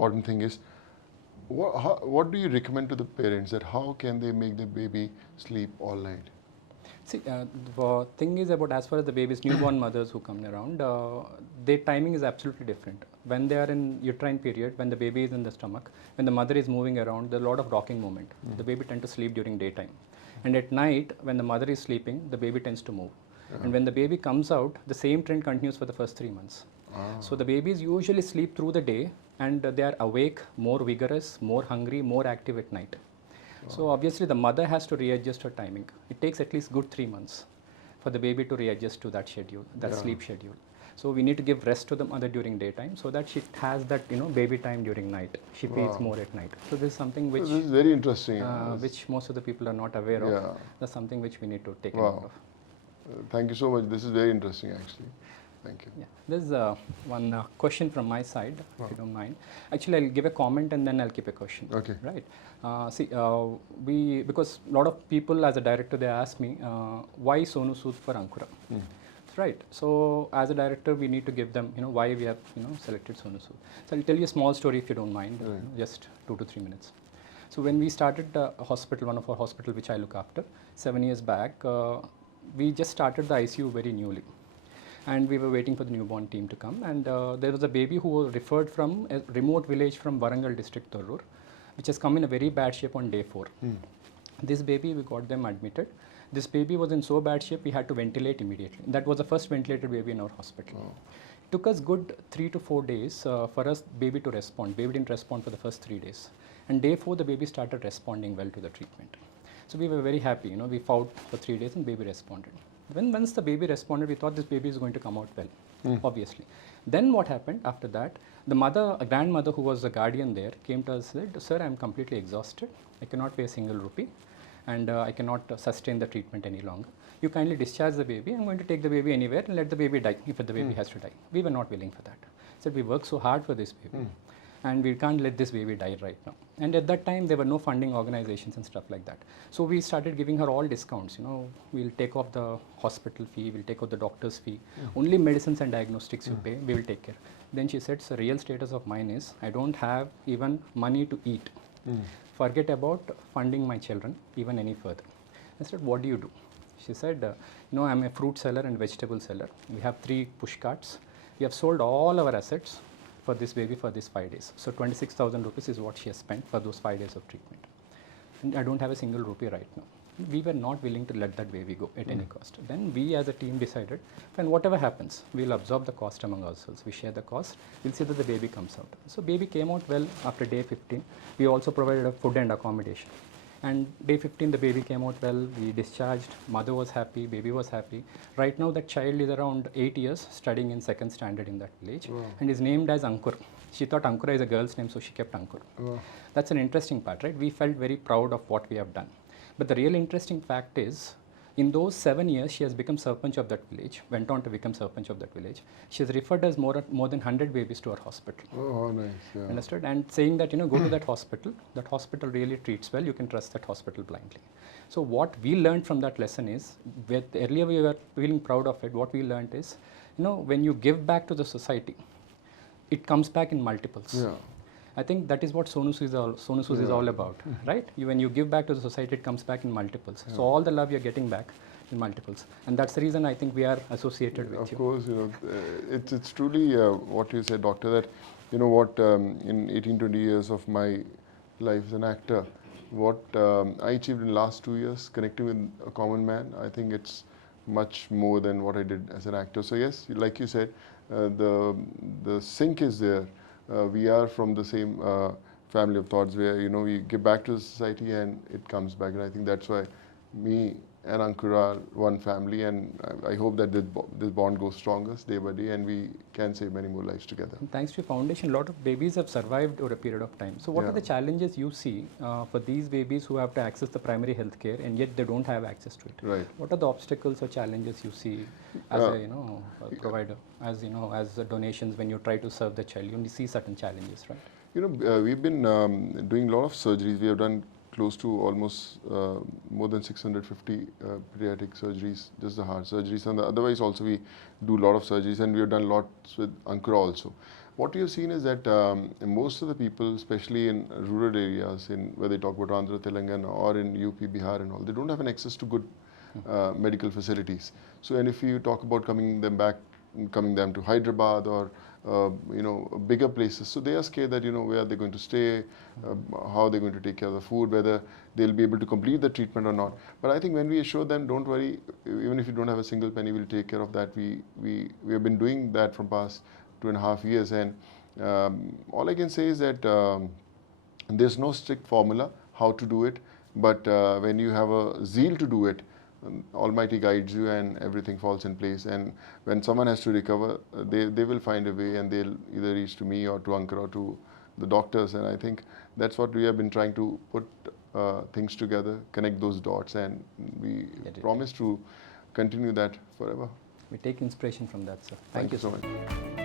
important thing is, what do you recommend to the parents that how can they make the baby sleep all night? See, the thing is about as far as the babies, newborn mothers who come around, their timing is absolutely different. When they are in uterine period, when the baby is in the stomach, when the mother is moving around, there's a lot of rocking movement. The baby tends to sleep during daytime. And at night, when the mother is sleeping, the baby tends to move. And when the baby comes out, the same trend continues for the first 3 months. So the babies usually sleep through the day and they are awake, more vigorous, more hungry, more active at night. So obviously the mother has to readjust her timing. It takes at least good 3 months for the baby to readjust to that schedule, that sleep schedule. So we need to give rest to the mother during daytime so that she has that baby time during night. She feeds more at night. So this is something which this is very interesting. Which most of the people are not aware of. That's something which we need to take note of. Thank you so much. This is very interesting actually. Thank you. Yeah. There's one question from my side, if you don't mind. Actually, I'll give a comment and then I'll keep a question. Okay. Right. Because a lot of people as a director, they ask me, why Sonu Sood for Ankura? Right. So as a director, we need to give them, why we have, selected Sonu Sood. So I'll tell you a small story if you don't mind, just 2 to 3 minutes. So when we started the hospital, one of our hospital which I look after, 7 years back, we just started the ICU very newly. And we were waiting for the newborn team to come. And there was a baby who was referred from a remote village from Warangal district, Torur, which has come in a very bad shape on day 4. This baby, we got them admitted. This baby was in so bad shape, we had to ventilate immediately. That was the first ventilated baby in our hospital. It took us good 3 to 4 days for us baby to respond. Baby didn't respond for the first 3 days. And day 4, the baby started responding well to the treatment. So we were very happy, we fought for 3 days and baby responded. Once the baby responded, we thought this baby is going to come out well, obviously. Then what happened after that, the mother, a grandmother who was the guardian there, came to us and said, sir, I'm completely exhausted. I cannot pay a single rupee and I cannot sustain the treatment any longer. You kindly discharge the baby. I'm going to take the baby anywhere and let the baby die if the baby has to die. We were not willing for that. I said, we worked so hard for this baby. And we can't let this baby die right now. And at that time, there were no funding organizations and stuff like that. So we started giving her all discounts. We'll take off the hospital fee, we'll take off the doctor's fee. Only medicines and diagnostics you pay, we will take care. Then she said, the real status of mine is, I don't have even money to eat. Forget about funding my children even any further. I said, what do you do? She said, I'm a fruit seller and vegetable seller. We have 3 push carts. We have sold all our assets for this baby for these 5 days. So 26,000 rupees is what she has spent for those 5 days of treatment. And I don't have a single rupee right now. We were not willing to let that baby go at any cost. Then we as a team decided, and whatever happens, we'll absorb the cost among ourselves. We share the cost, we'll see that the baby comes out. So baby came out well after day 15. We also provided a food and accommodation. And day 15, the baby came out well, we discharged, mother was happy, baby was happy. Right now, that child is around 8 years, studying in 2nd standard in that village, and is named as Ankura. She thought Ankura is a girl's name, so she kept Ankura. That's an interesting part, right? We felt very proud of what we have done. But the real interesting fact is, in those 7 years, she has become Sarpanch of that village, went on to become Sarpanch of that village. She has referred us more than 100 babies to our hospital. Oh, nice. Yeah. Understood? And saying that, go to that hospital really treats well, you can trust that hospital blindly. So what we learned from that lesson is, earlier we were feeling proud of it, what we learned is, when you give back to the society, it comes back in multiples. Yeah. I think that is what Sonu Sood is all about, right? When you give back to the society, it comes back in multiples. So all the love you're getting back in multiples. And that's the reason I think we are associated with you. Of course, it's truly what you said, doctor, that, in 18, 20 years of my life as an actor, what I achieved in the last 2 years, connecting with a common man, I think it's much more than what I did as an actor. So yes, like you said, the sync is there. We are from the same family of thoughts where, we give back to the society and it comes back. And I think that's why me and Ankura are one family, and I hope that this bond goes stronger day by day and we can save many more lives together. And thanks to your foundation, a lot of babies have survived over a period of time. So what are the challenges you see for these babies who have to access the primary health care and yet they don't have access to it? Right. What are the obstacles or challenges you see as a provider, as the donations when you try to serve the child? You see certain challenges, right? We've been doing a lot of surgeries. We have done close to almost more than 650 pediatric surgeries, just the heart surgeries, and otherwise also we do a lot of surgeries, and we have done lots with Ankura also. What we have seen is that most of the people, especially in rural areas, in where they talk about Andhra, Telangana, or in UP, Bihar and all, they don't have an access to good medical facilities. So, and if you talk about coming them to Hyderabad or bigger places, so they are scared that where are they going to stay, how are they going to take care of the food, whether they'll be able to complete the treatment or not. But I think when we assure them, don't worry, even if you don't have a single penny, we'll take care of that. We have been doing that from past 2.5 years, and all I can say is that there's no strict formula how to do it, but when you have a zeal to do it, Almighty guides you and everything falls in place. And when someone has to recover, they will find a way, and they'll either reach to me or to Ankura or to the doctors. And I think that's what we have been trying to put things together, connect those dots, and we promise to continue that forever. We take inspiration from that, sir. Thank you so much.